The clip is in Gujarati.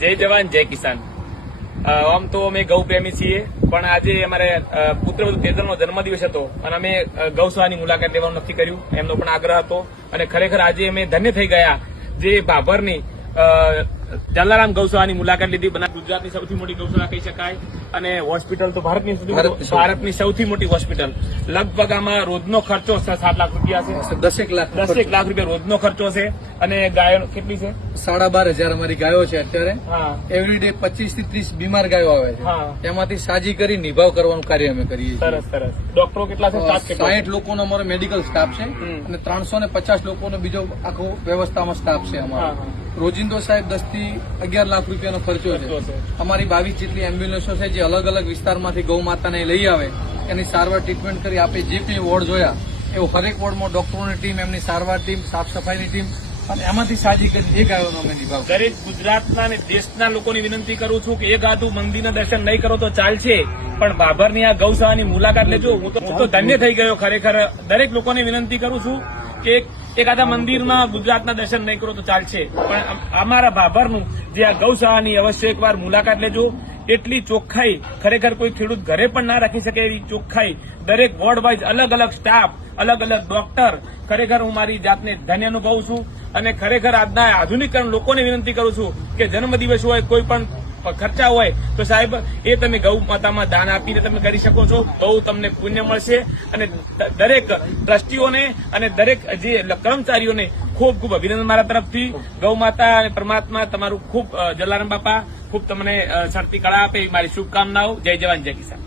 જય જવાન જય કિસાન। આમ તો અમે ગૌ પ્રેમી છીએ, પણ આજે અમારે પુત્રવધુ તેજલનો જન્મદિવસ હતો અને અમે ગૌશાળાની મુલાકાત લેવાનું નક્કી કર્યું, એમનો પણ આગ્રહ હતો અને ખરેખર આજે અમે ધન્ય થઈ ગયા જે ભાભરની જલારામ ગૌશાળાની મુલાકાત લીધી। ગુજરાતની સૌથી મોટી ગૌશાળા કહી શકાય અને હોસ્પિટલ તો ભારતની સૌથી મોટી હોસ્પિટલ। લગભગ આમાં રોજનો ખર્ચો 7 લાખ રૂપિયા છે, 10 લાખ રૂપિયા રોજનો ખર્ચો છે અને ગાયો કેટલી છે? 12,500 અમારી ગાયો છે અત્યારે। એવરીડે 25 થી 30 બીમાર ગાયો આવે છે, તેમાંથી સાજી કરી નિભાવ કરવાનું કાર્ય અમે કરીએ છીએ। સરસ સરસ। ડોક્ટરો કેટલા છે? 60 લોકોનો અમારો મેડિકલ સ્ટાફ છે અને 350 લોકોનો બીજો આખો વ્યવસ્થામાં સ્ટાફ છે અમારો। રોજિંદો સાહેબ 10 થી 11 લાખ રૂપિયાનો ખર્ચો છે। અમારી 22 જેટલી એમ્બ્યુલન્સો છે જે અલગ અલગ વિસ્તારમાંથી ગૌ માતાને લઈ આવે, એની સારવાર ટ્રીટમેન્ટ કરી આપે। જે કંઈ વોર્ડ જોયા એવું હરેક વોર્ડમાં ડોક્ટરોની ટીમ, એમની સારવાર ટીમ, સાફ સફાઈની ટીમ અને એમાંથી સાજી કરી એ ગાયોનો અમે નિભાવ। દરેક ગુજરાતના અને દેશના લોકોની વિનંતી કરું છું કે એક આધું મંદિરના દર્શન નહીં કરો તો ચાલશે, પણ ભાભરની આ ગૌશાળાની મુલાકાત લેજો। હું તો ધન્ય થઈ ગયો ખરેખર। દરેક લોકોને વિનંતી કરું છું કે એક આધા મંદિરમાં ગુજરાતના દર્શન નહીં કરો તો ચાલશે, પણ અમારા ભાભરનું જે આ ગૌશાળાની અવશ્ય એકવાર મુલાકાત લેજો। એટલી ચોખ્ખાઈ ખરેખર કોઈ ખેડૂત ઘરે પણ ના રાખી શકે એવી ચોખ્ખાઈ, દરેક વોર્ડ વાઇઝ અલગ અલગ સ્ટાફ, અલગ અલગ ડોક્ટર। ખરેખર હું મારી જાતને ધન્ય અનુભવું છું અને ખરેખર આજના આધુનિકરણ લોકોને વિનંતી કરું છું કે જન્મદિવસ હોય, કોઈ પણ ખર્ચા હોય તો સાહેબ એ તમે ગૌ માતામાં દાન આપીને તમે કરી શકો છો, બહુ તમને પુણ્ય મળશે। અને દરેક ટ્રસ્ટીઓને અને દરેક જે કર્મચારીઓને ખૂબ ખૂબ અભિનંદન મારા તરફથી। ગૌ માતા અને પરમાત્મા તમારું ખૂબ, જલારામ બાપા ખૂબ તમને શક્તિ કળા આપે, મારી શુભકામનાઓ। જય જવાન જય કિસાન।